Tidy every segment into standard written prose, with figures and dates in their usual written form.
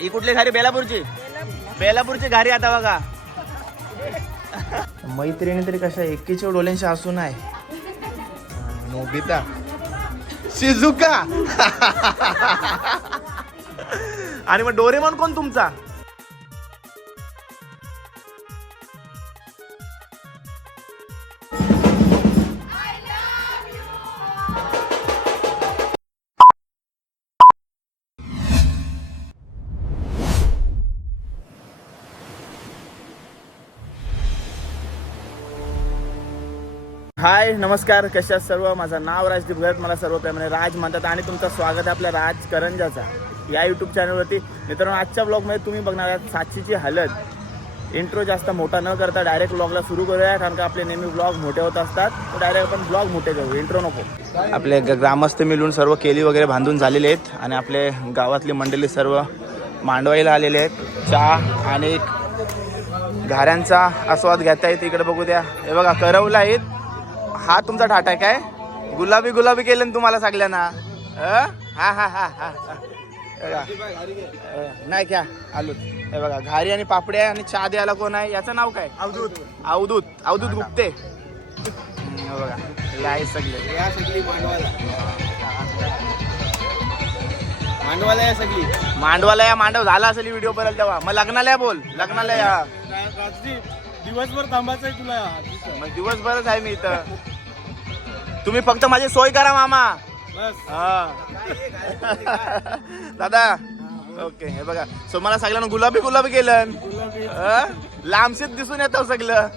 ही कुठली घारी? बेलापूरची. बेलापूरची घारी आता बघा. मैत्रिणी तरी कशा एकीच्या डोल्यांशी असू नाही. नोबिता, शिजुका आणि मग डोरेमॉन कोण तुमचा? हाय नमस्कार, कशा सर्व. माझं नाव राजदीप भगत, मला सर्व प्रेमाने राज म्हणतात आणि तुमचं स्वागत आहे आपल्या राज करंजाचा या यूट्यूब चॅनलवरती. मित्रांनो, आजच्या ब्लॉगमध्ये तुम्ही बघणार आहात साक्षीची हालत. इंट्रो जास्त मोठा न करता डायरेक्ट ब्लॉगला सुरू करूया, कारण का आपले नेहमी ब्लॉग मोठे होत असतात. तर डायरेक्ट आपण ब्लॉग मोठे करू, इंट्रो नको. आपले ग्रामस्थ मिळून सर्व केली वगैरे बांधून झालेले आहेत आणि आपले गावातली मंडळी सर्व मांडवायला आलेले आहेत. चहा आणि घाऱ्यांचा आस्वाद घेता येत. इकडे बघू द्या, हे बघा करवला आहेत. हा तुमचा ठाट आहे काय? गुलाबी गुलाबी केलं ना तुम्हाला सगळ्यांना. हा हा हा हा नाही क्या आलू. हे बघा घारी आणि पापड्या आणि चहा द्यायला कोण आहे? याचं नाव काय? अवधूत. अवधूत अवधूत गुप्ते. बघा हे आहे सगळे. या सगळी मांडवाला या सगळी मांडवाला या. मांडव झाला असेल व्हिडिओ बदल तेव्हा. मग लग्नाला बोल, लग्नाला या. दिवसभर थांबायचं आहे तुला. मग दिवसभरच आहे मी इथं. तुम्ही फक्त माझी सोय करा मामा. दादा ओके. हे बघा सो मला सगळ्यांना गुलाबी गुलाबी केलं. लांबशीत दिसून येतं सगळं.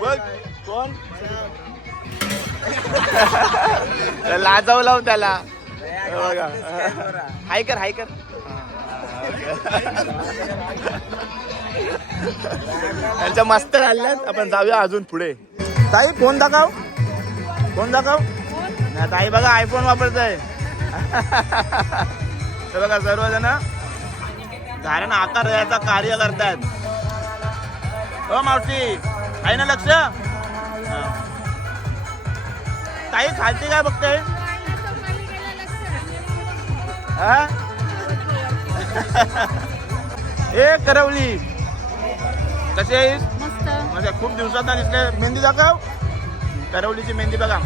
बघ कोण लाजाव लाव त्याला. बघा हाय कर हाय कर. त्यांच्या मस्त राहिल्यात. आपण जाऊया अजून पुढे. ताई फोन दाखव, फोन दाखव. नाही ताई बघा आयफोन वापरताय. तर बघा सर्वजण घाऱ्यांना आकार द्यायचा कार्य करतायत. हो मावशी आहे ना लक्ष? ताई खालती काय बघते? ए करवली कशी आहेस? म्हणजे खूप दिवसात दिसले. मेहंदी दाखव. करवलीची मेहंदी बघा.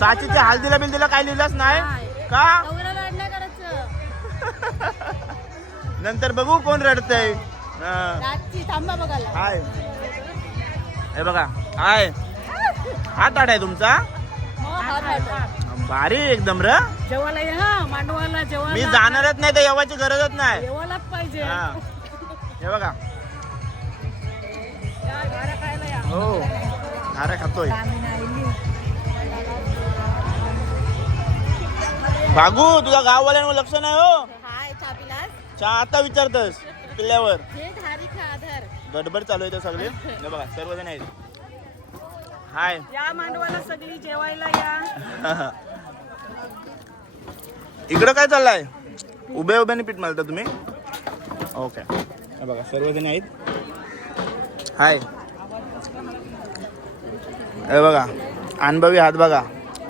साचीच्या हळदीला बिलदीला काय लिहिलंच नाही का? नंतर बघू कोण रडतय. हाय हे बघा हाय. हा ताट आहे तुमचा? भारी एकदम र. जेवायला ये हा मांडवाला. जेवायला मी जाणारच नाही तर येवाची गरजच नाही. जेवायलाच पाहिजे. हे बघा हो घाऱ्या खातोय. भागू तुझ्या गाववाल्यांवर लक्ष नाही हो. चहा आता विचारतस पिल्ल्यावर. गडबड चालू आहे सगळे. हे बघा सर्वजण आहेत. हाय या मांडवाला सगळी जेवायला या. इकडं काय चाललंय? उभ्या उभ्याने पीठ मारता तुम्ही? ओके. हे बघा सर्वजण आहेत. हाय हे बघा अनुभवी हात बघा.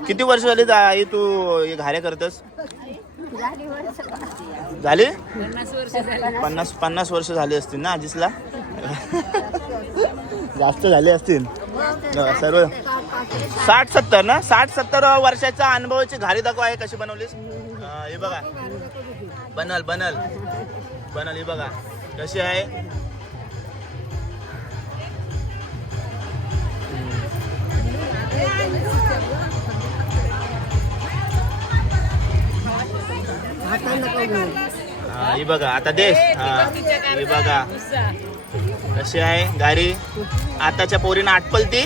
किती वर्ष झाली आई तू हे घाऱ्या करतस? झाली 50 वर्ष झाली असतील ना आजीसला. जास्त झाले असतील सर्व. 60-70 ना? 60-70 वर्षाच्या अनुभवाची घारी दाखवा आहे. कशी बनवलीस? हे बघा बनल बनल बनल. ही बघा कशी आहे. ही बघा आता देश. ही बघा कशी आहे घारी. आताच्या पोरीनं आटपलती.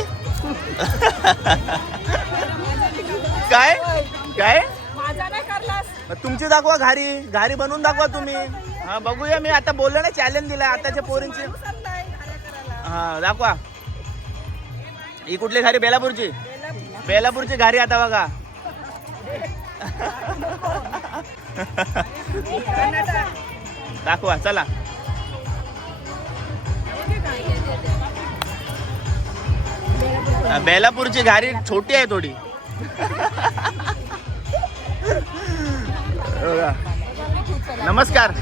काय काय तुमची दाखवा घारी. घारी बनवून दाखवा तुम्ही. हा बघूया. मी आता बोललो ना चॅलेंज दिला आताच्या पोरींची. हा दाखवा. ही कुठली घारी? बेलापूरची. बेलापूरची घारी आता बघा. दाखवा चला. बेलापूरची घारी छोटी आहे थोडी. नमस्कार.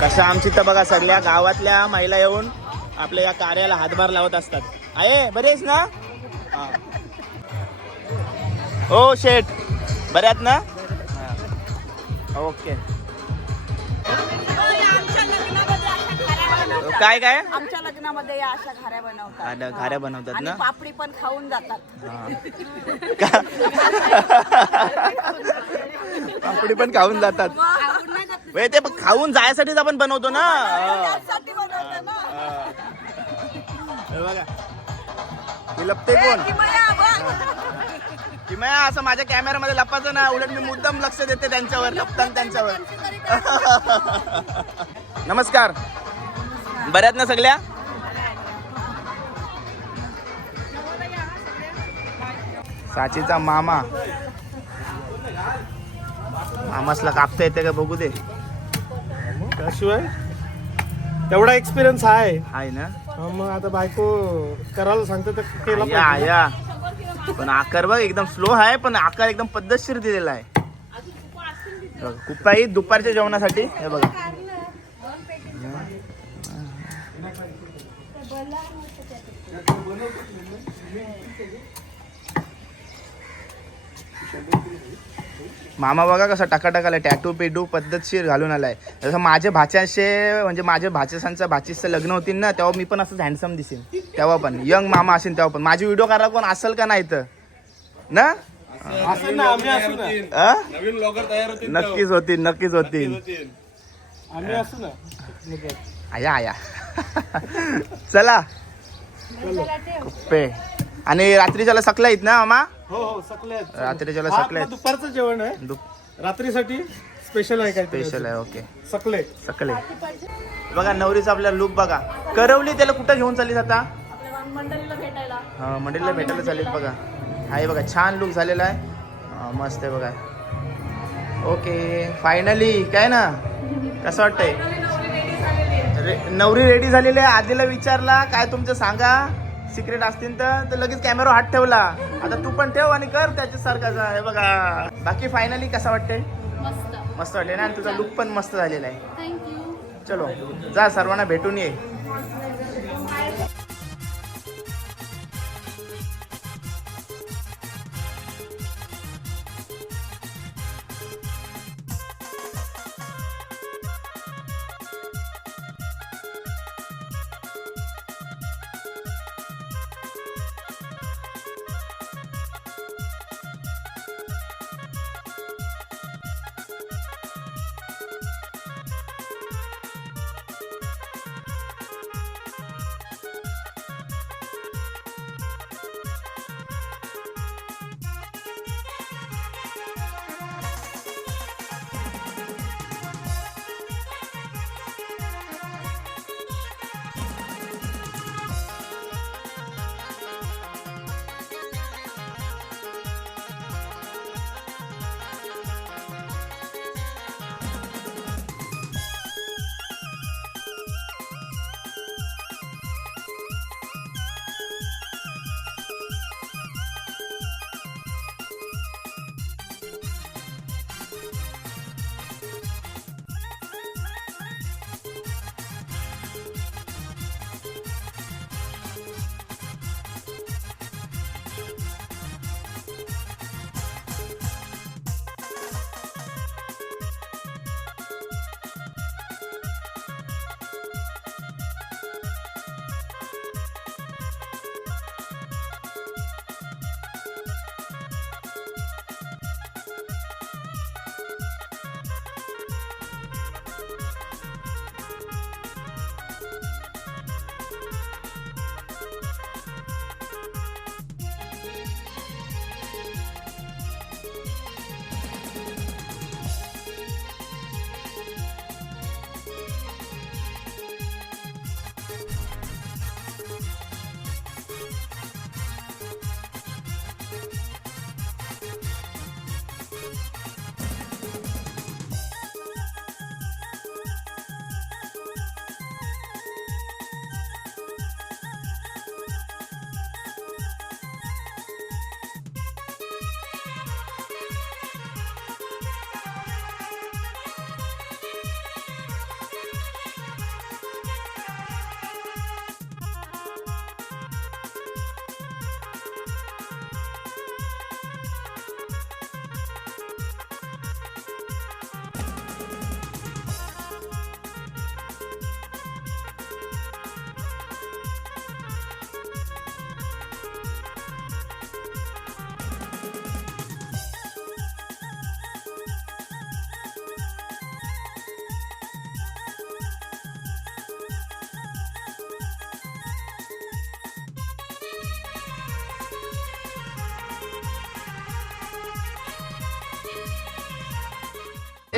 कशा आमची तर बघा सगळ्या गावातल्या महिला येऊन आपल्या या कार्याला हातभार लावत असतात. आहे बरेच ना? हा. हो शेठ बऱ्यात ना? ओके. काय काय आमच्या लग्नामध्ये या अशा घाऱ्या बनवतात. घाऱ्या बनवतात आणि ना? पापडी पण खाऊन जातात. पापडी पण खाऊन जातात. खाऊन नाही जात. वे ते खाऊन जायसाठीच आपण बनवतो ना. त्यासाठी बनवतात ना. हे बघा ही लपते कोण? किमया असं माझ्या कॅमेरामध्ये लपायचं ना. उलट मी मुद्दाम लक्ष देते त्यांच्यावर, लपताना त्यांच्यावर. नमस्कार. बऱ्यात ना सगळ्या? साचीचा मामा. मामासला कापता येते का बघू दे. त्याशिवाय तेवढा एक्सपिरियन्स आहे. आहे ना? मग आता बायको करायला सांगते तर केला या पाहिजे. या पण आकार बघ एकदम स्लो आहे, पण आकार एकदम पद्धतशीर दिलेला आहे. कुप्पाई दुपारच्या जेवणासाठी. हे बघा मामा बघा कसा टकाटकाला टॅटू पेटू पद्धतशीर घालून आलाय. जसं माझे भाच्याशे म्हणजे माझ्या भाच्यासांचं भाचीचं लग्न होतील ना, तेव्हा मी पण असं हँडसम दिसेन. तेव्हा पण यंग मामा असेल तेव्हा पण. माझी व्हिडिओ करायला कोण असेल का नाही तर ना? असं ना आम्ही असू ना. अ? नवीन ब्लॉगर तयार होतील. नक्कीच होतील, नक्कीच होतील. आम्ही असू ना. आया आया. चला कुप्पे. आणि रात्रीच्याला सकला आहेत ना मामा? हो हो सकले आहेत. रात्रीच्याला हा सकले आपलं दुपारचं जेवण आहे. रात्रीसाठी स्पेशल आहे काय स्पेशल आहे. ओके सकले. सकले. बघा नवरीचा आपला लुक बघा. करवली त्याला कुठं घेऊन चाललीस आता? मंडळीला भेटायला. हा मंडळीला भेटायला चालेल बघा. हाय बघा छान लुक झालेला आहे. मस्त आहे बघा. ओके फायनली काय ना कसं वाटतंय? नवरी रेडी झालेली आहे. आधीला विचारला काय तुमचं सांगा सिक्रेट असतील तर लगेच कॅमेरा हात ठेवला. आता तू पण ठेव आणि कर त्याच्यासारखाच. हे बघा बाकी फायनली कसं वाटतंय? मस्त. मस्त वाटले ना? आणि तुझा लुक पण मस्त झालेला आहे. थँक्यू. चलो जा सर्वांना भेटून ये.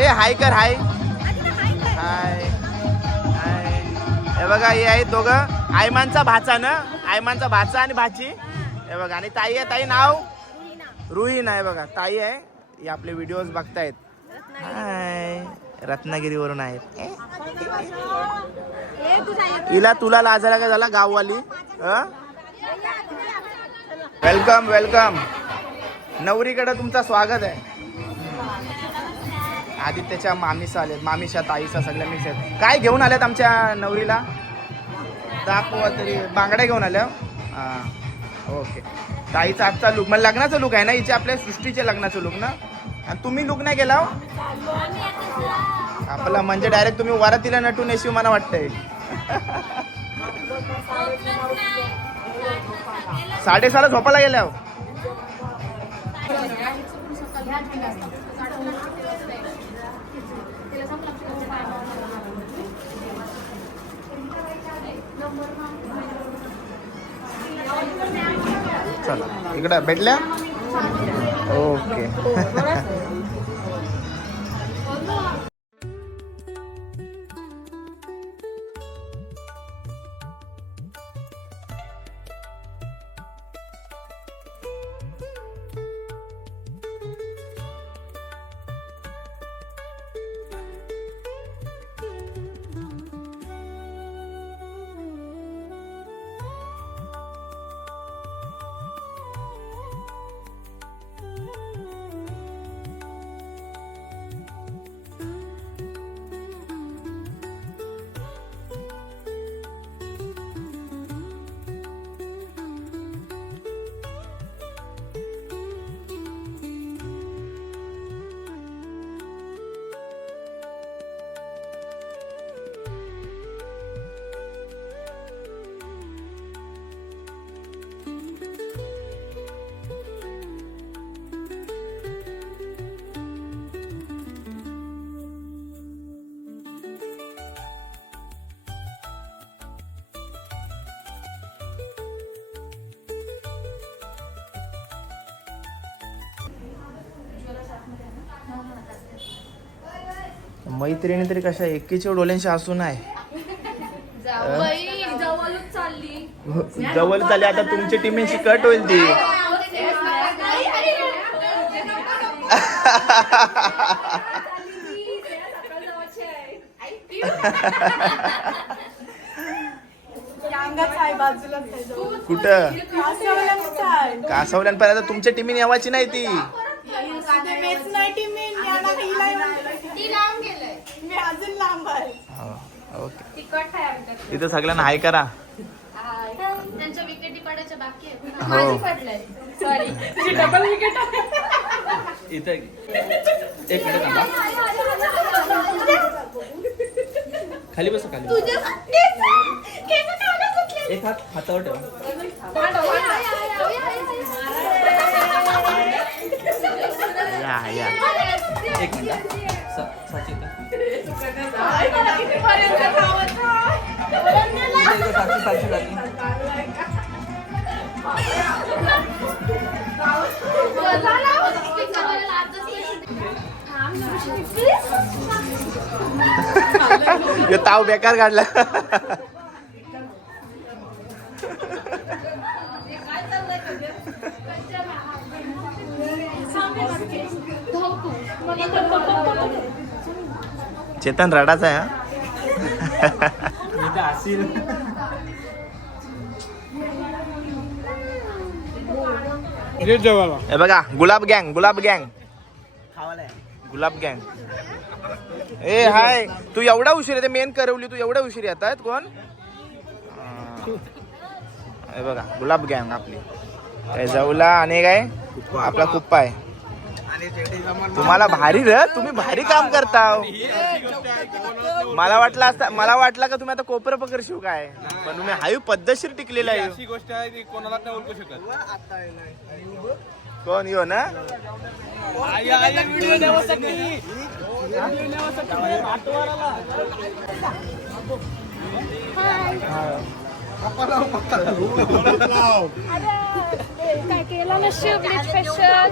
हाय कर हाय हाय हाय. हे बघा हे आहेत दोघं आयमानचा भाचा ना आयमानचा भाचा आणि भाची हे बघा आणि ताई आहे ताई नाव रुहीन आहे बघा ताई आहे हे आपले व्हिडिओज बघतायत हाय रत्नागिरीवरून आहेत हिला तुला लाजायला काय झाला गाववाली वेलकम वेलकम नवरीकडे तुमचं स्वागत आहे आदित्यच्या मामीसा आलेत मामीशा ताईसा सगळ्या मिक्स आहेत काय घेऊन आल्यात आमच्या नवरीला दाखवा तरी बांगड्या घेऊन आल्या हां ओके ताईचा आजचा लुक मग लग्नाचा लुक आहे ना हिचे आपल्या सृष्टीचे लग्नाचं लुक ना आणि तुम्ही लुक नाही गेला आपला म्हणजे डायरेक्ट तुम्ही वरातीला नटून येशील मला वाटतंय 6:30 झोपायला गेल्या चला इकडं भेटल्या ओके मैत्रिणी तरी कशा एकीच्या डोल्यांशी असून आहे जवळच चालली जवळ चालली आता तुमची टीमशी कट होईल ती कुठं कासवल्यांपर्यंत तुमच्या टीमीने यावाची नाही ती ओके तिथं सगळ्यांना हाय करा त्यांच्या विकेटी पडायच्या बाकी आहेत हो. माझी पडलंय सॉरी डबल विकेट इथं एक मिनिट थांबा खाली बसा खाली एक हात हातावर ठेवा या एक मिनिट ताव बेकार काढला चेतन रडाचा आहे हे बघा गुलाब गँग गुलाब गँग ए हाय तू एवढा उशीर येते मेन करवली तू एवढा उशीर येत आहेत कोण हे बघा गुलाब गँग आपली काय जवला आणि काय आपला कुप्पा आहे तुम्हाला भारी रे तुम्ही भारी काम करता मला वाटलं का तुम्ही आता कोपर पकडशिव काय पण तुम्ही हायू पद्धतशीर टिकलेला आहे अशी गोष्ट आहे की कोणाला नाही ओळखू शकत कोण येऊ ना काय केलं ना शिवली स्पेशल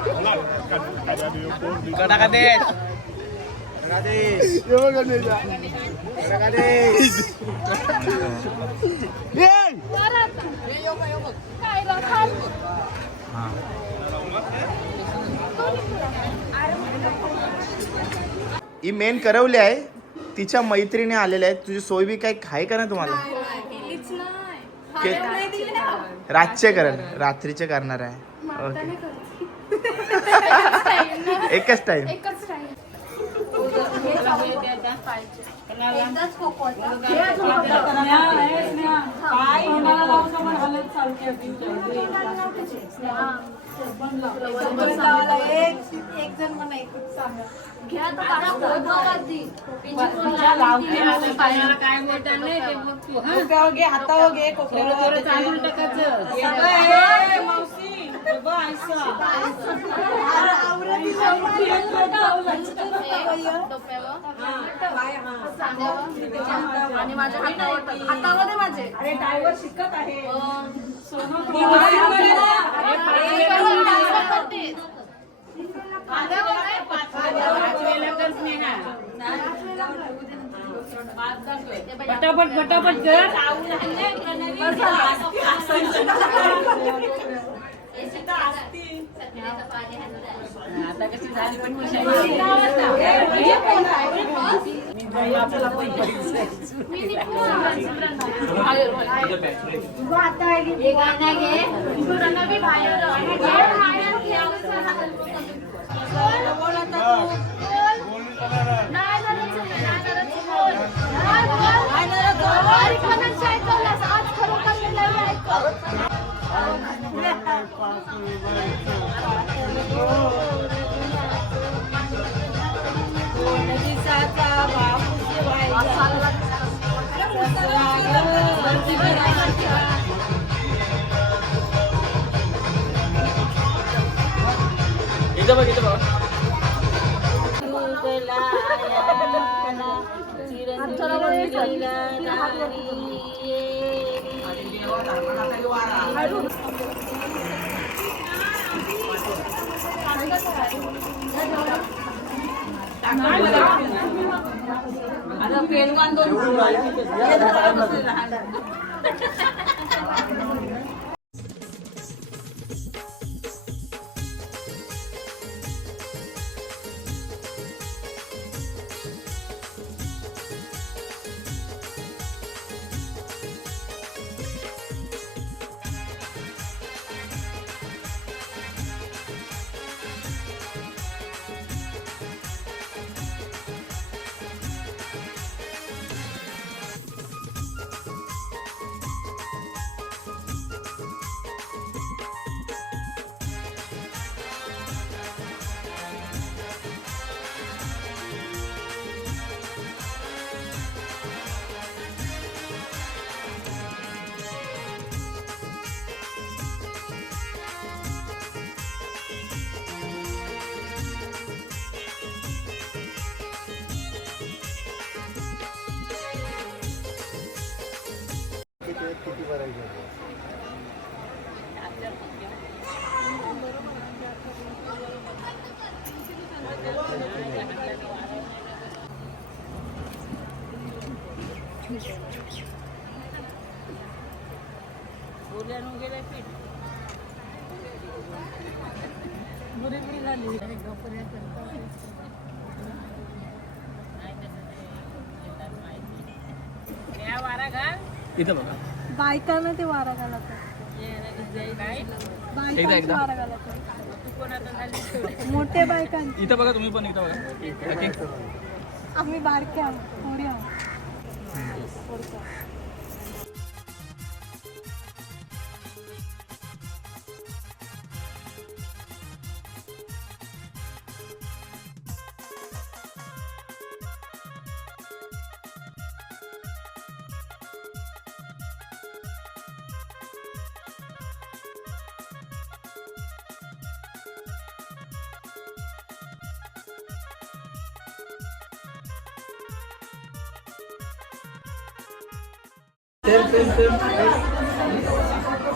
ही मेन करवली आहे, तिच्या मैत्रिणी आलेल्या आहेत. तुझी सोय बी काही आहे का ना तुम्हाला? रातचे करण, रात्रीचे करणार आहे. एकच टाइम. आणि माझ्या हातामध्ये माझे अरे ड्रायव्हर शिकत आहे. पटापट पटापट कर. आता कशी झाली पण इथं बघ, इथं बघ. इथं बघा, बायकांना ते वारा घालतात. बायकांना वारा घालतात. मोठे बायकांना. इथं बघा, तुम्ही पण इथं बघा. आम्ही बारक्या थोडी आहोत.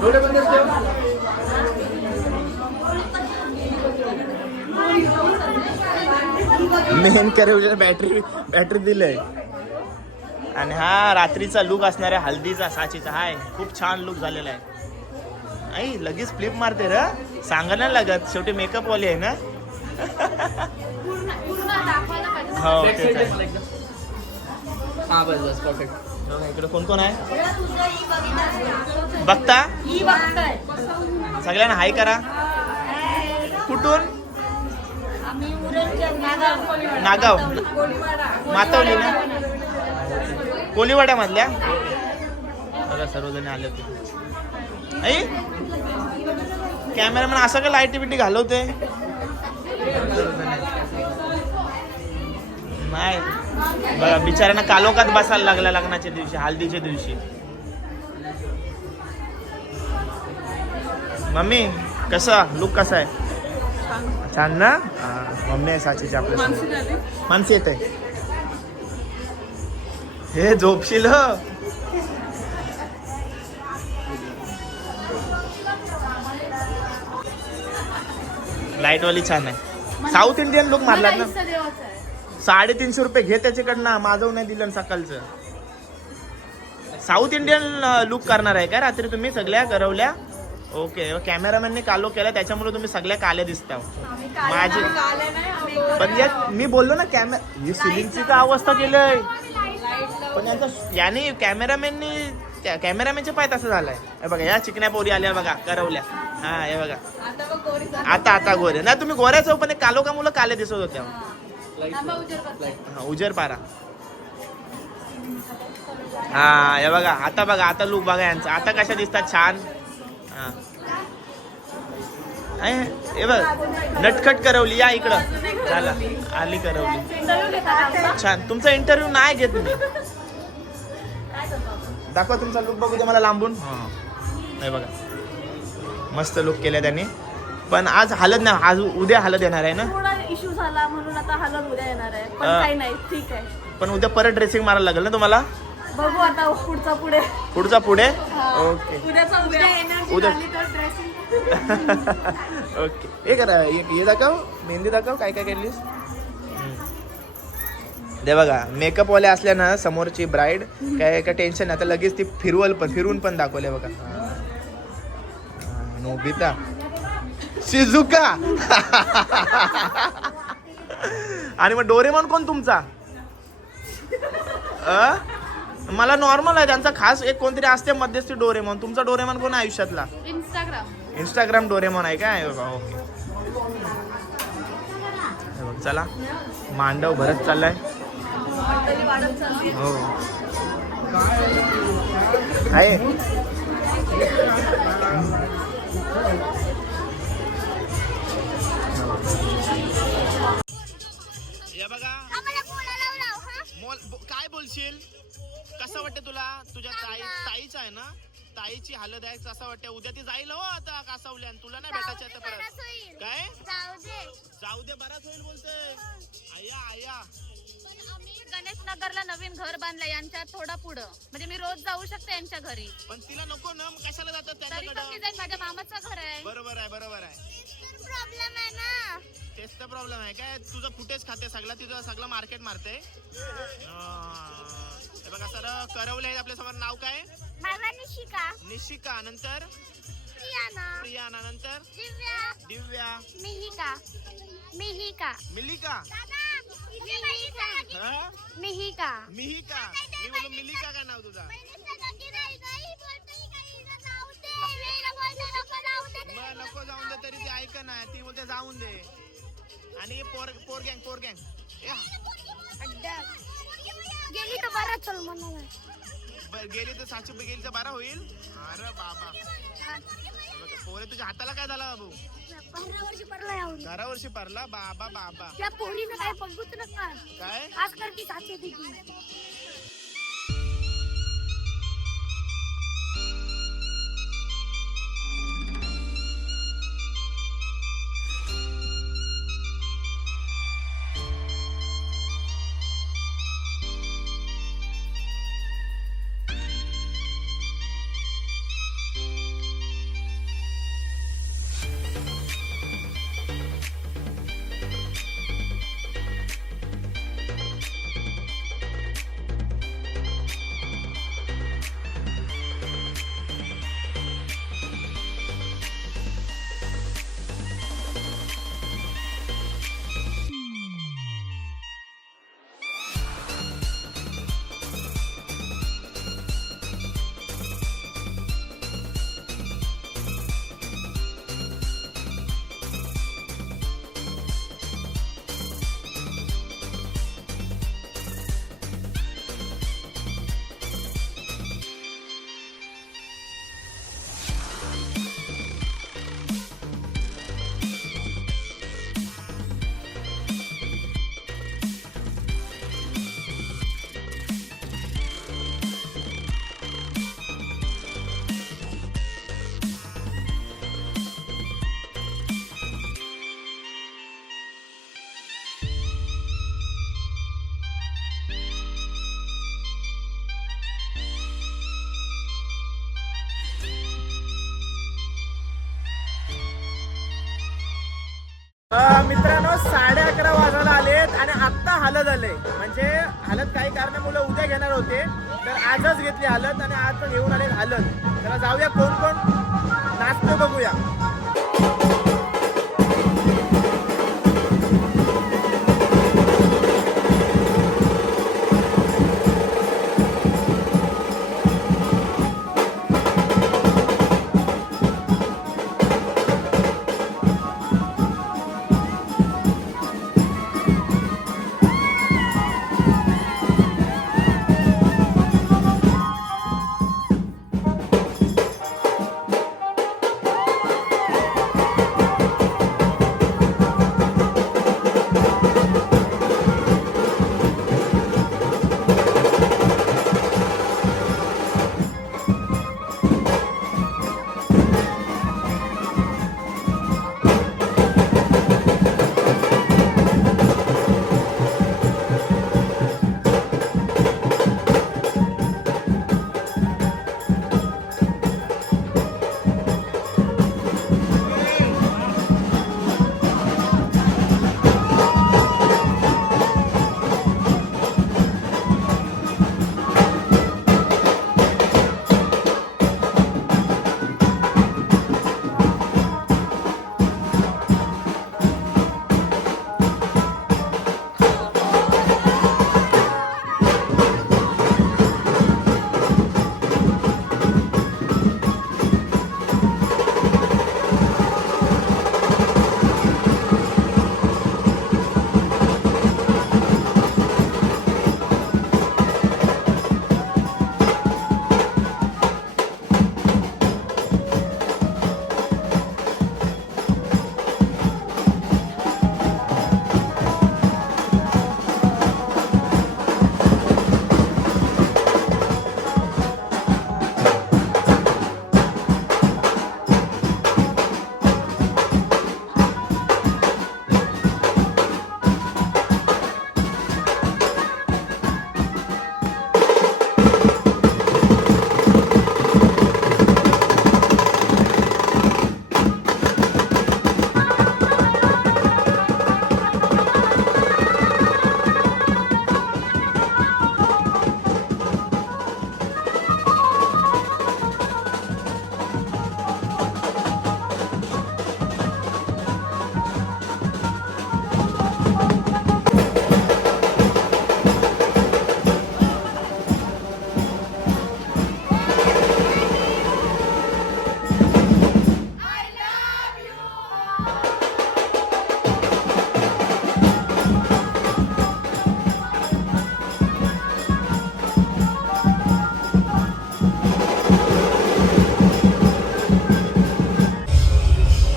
डोळे बंद ठेव. मेन करे बॅटरी दिलंय. आणि हा रात्रीचा लुक असणार आहे हल्दीचा साचीचा. हाय खूप छान लुक झालेला आहे. आई लगेच फ्लिप मारते र, सांगा नाही लागत, शेवटी मेकअप वाली आहे ना. हो तेच आहे. हा बस परफेक्ट. इकडे कोण कोण आहे बघता? सगळ्यांना हाय करा. कुठून? नागाव मातवली ना, कोलीवाड्या मधल्या. बघा सर्वजण आले होते. आई कॅमेरामॅन असं का लाईटी बिटी घालवते? नाही बघा बिचाऱ्यांना कालोखात बसायला लागला लग्नाच्या दिवशी, हल्दीच्या दिवशी. मम्मी कसा लुक कसा आहे? छान ना. मम्मी आहे साचीची आपल्या. मानसी येत आहे. हे झोपशील ह. लाईट वाली छान आहे. साऊथ इंडियन लुक मारलात ना. 350 रुपये घे त्याच्याकडनं, माझं नाही दिलं सकाळचं. साऊथ इंडियन लुक करणार आहे का रात्री तुम्ही सगळ्या करवल्या? ओके. कॅमेरामॅनने कालो केला त्याच्यामुळे तुम्ही सगळ्या काले दिसता. माझी पण मी बोललो ना ही सिलिंगची का अवस्था केलंय. पण यांचा याने कॅमेरामॅनचे पाय तसं झालाय. हे बघा या चिकन्या पोरी आल्या बघा करवल्या. हा हे बघा आता गोरे ना. तुम्ही गोऱ्याच पण कालो का मुलं काले दिसत होत्या. उजेर पारा. हा हे बघा आता लुक बघा यांचा. आता कशा दिसतात छान. हा हे बघ नटखट करवली. या इकडं झाला आली करवली. छान. तुमचा इंटरव्ह्यू नाही घेत मी. दाखवा तुमचा लुक बघू दे मला लांबून. हे बघा मस्त लुक केलं त्यांनी. पण आज हलद नाही, आज उद्या हलद येणार आहे ना. थोडा इश्यू झाला म्हणून आता हलद उद्या येणार आहे. पण काही नाही ठीक आहे. पण उद्या परत ड्रेसिंग मारायला लागेल ना तुम्हाला. बघू आता पुढचा पुढे. ओके उद्याचा उद्या ओके. हे करा हे दाखव, मेहंदी दाखव काय काय केलीस. दे बघा मेकअप वाले असल्या ना समोरची ब्राईड काय टेन्शन नाही. आता लगेच ती फिरवून पण दाखवले बघा. नोबिता शिजुका आणि मग डोरेमॉन कोण तुमचा? मला नॉर्मल आहे त्यांचा. खास एक कोणतरी असते मध्यस्थी डोरेमॉन. तुमचा डोरेमॉन कोण आहे आयुष्यातला? इंस्टाग्राम डोरेमॉन आहे काय? ओके चला मांडव भरत चाललाय. हो आहे. बघा काय बोलशील? कसं वाटतं तुला? तुझ्या ताईचं आहे ना, ताईची हालत आहे. कसं वाटतं? उद्या ती जाईल हो आता कासावल्या. तुला नाही भेटायचं आता परत. काय जाऊ दे बराच होईल बोलतोय. आया गणेश नगरला नवीन घर बांधलं यांच्या थोडा पुढं. म्हणजे मी रोज जाऊ शकते यांच्या घरी. पण तिला नको ना, मग कशाला जातात त्यांच्याकडे? माझ्या मामाचं घर आहे. बरोबर आहे प्रॉब्लेम आहे ना. तेच तर प्रॉब्लेम आहे काय. तुझं फुटेज खाते सगळं, तिथं सगळं मार्केट मारते. हे बघा सर करवले आपल्या समोर. नाव काय? निशिका. नंतर प्रियाना. नंतर दिव्या. मिहिका. मिहिका. मी बोलू मिलिका काय नाव तुझा? नको जाऊन दे तरी ती ऐक ना. ती बोलते जाऊन दे. आणि पोर गँग गेली तर बरं चल म्हणाला. गेली तर 700 रुपये गेली तर 12 होईल. अरे बाबा पोरे तुझ्या हाताला काय झाला बाबू? 12 वर्षी पडला. बाबा त्या पोरीनं काय बघूच नका काय आज करती साचे दिली. मित्रांनो 11:30 वाजायला आलेत आणि आत्ता हलद आले. म्हणजे हलद काही कारणामुळे उद्या घेणार होते तर आजच घेतली हलद आणि आज घेऊन आले हलद. त्याला जाऊया कोण कोण नाचतो बघूया.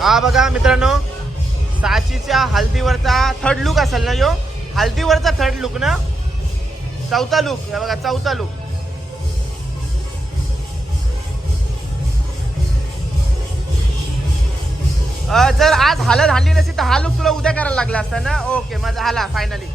हा बघा मित्रांनो, साचीच्या हल्दीवरचा थर्ड लुक असेल ना यो, हल्दीवरचा थर्ड लुक ना, चौथा लुक. हे बघा चौथा लुक. जर आज हलद हाणली नसती तर हा लुक तुला उद्या करायला लागला असता ना. ओके, माझा हाला फायनली.